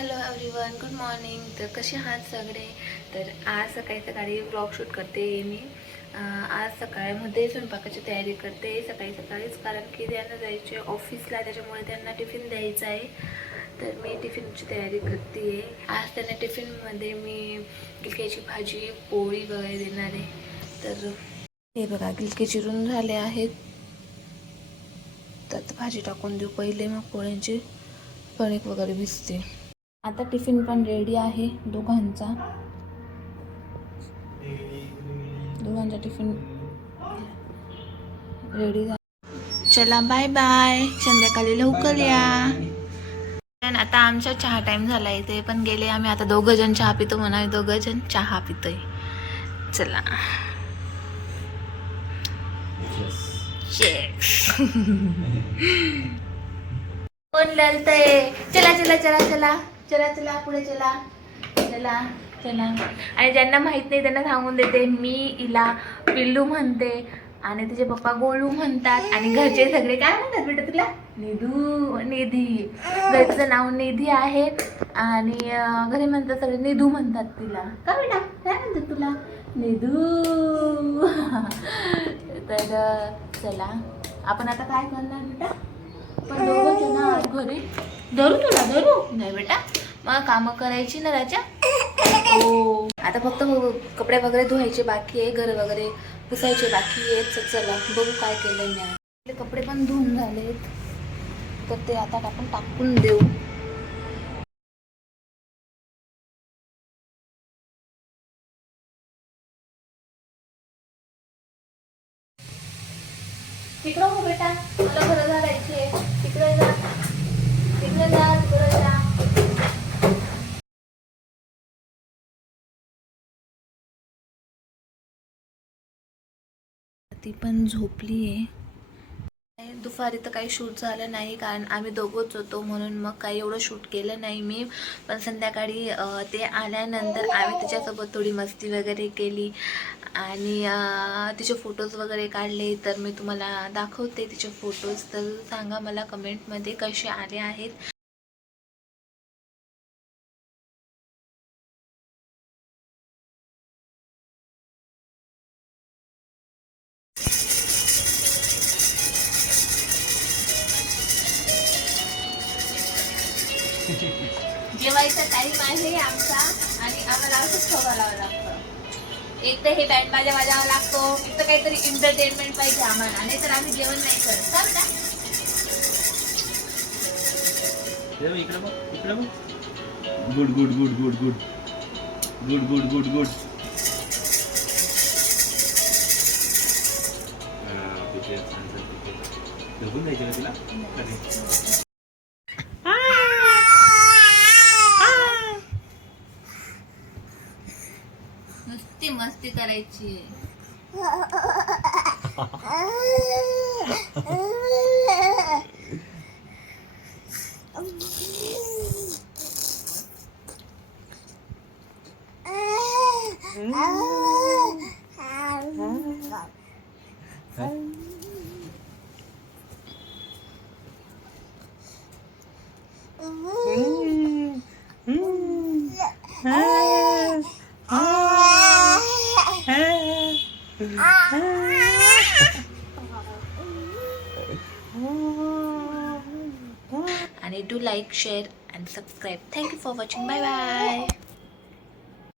Hello everyone, good morning. तर कसे आहात सगळे? तर आज सकाळी ब्लॉग शूट करते मी. आज सकाळमध्ये स्वयंपाकाची तयारी करते सकाळीच, कारण की त्यांना जायचे ऑफिसला, त्याच्यामुळे त्यांना टिफिन द्यायचा आहे. तर मी टिफिनची तयारी करते. आज त्यांना टिफिनमध्ये मी गिलक्याची भाजी, पोळी वगैरे देणार आहे. तर हे बघा, गिलके चिरून झाले आहेत. त्यात भाजी टाकून देऊ पहिले, मग पोळ्यांची कणिक वगैरे भिजते. आता टिफिन पण रेडी आहे दोघांचा टिफिन रेडी झाला. चला बाय बाय, संध्याकाळी लवकर या. आता आमचा चहा टाइम झाला आहे. ते पण गेले. आम्ही आता दोघं जण चहा पितो, म्हणा दोघं जण चहा पितोय. चला कोण ललतय? चला चला चला चला चला चला पुढे चला चला चला. आणि ज्यांना माहित नाही त्यांना सांगून देते, मी हिला पिल्लू म्हणते आणि तिचे पप्पा गोळू म्हणतात. आणि घरचे सगळे काय म्हणतात बेटा तुला? निधी. घरचं नाव निधी आहे आणि घरी म्हणतात सगळे निधू म्हणतात तिला. का बेटा काय म्हणतात तुला? निधू. तर चला, आपण आता काय करणार बेटा? पण दोघं ना घरी धरू नाही बेटा, मग कामं करायची ना राजा. हो, आता फक्त कपडे वगैरे धुवायचे बाकी आहे, घर वगैरे पुसायचे बाकी आहेत. चला बघू काय केलंय मी. आपले कपडे पण धुवून झालेत, तर ते आता आपण टाकून देऊ. तिकडं हो बेटा, मला घरं घालायची. तिकडे जा तिकडे जा तिकडे जा. ती पण झोपली आहे. दुपारी तर काही शूट झालं नाही, कारण आम्ही दोघंच होतो, म्हणून मग काही एवढं शूट केलं नाही मी. पण संध्याकाळी ते आल्यानंतर आम्ही तिच्यासोबत थोडी मस्ती वगैरे केली आणि तिचे फोटोज वगैरे काढले. तर मी तुम्हाला दाखवते तिचे फोटोज. तर सांगा मला कमेंटमध्ये कसे आले आहेत. जेवायचा टाईम आहे आमचा आणि आम्हाला असंच ठेवावं लागतं. एक तर हे बँड बाजा वाजावा लागतो, एक तर काहीतरी एंटरटेनमेंट पाहिजे आम्हाला, नाही तर आम्ही जेवण नाही करत. चाल का? Good good good good good good good good good. बघून जायचं का तिला? नुसती मस्ती करायची. And do like, share and subscribe. Thank you for watching. Bye bye.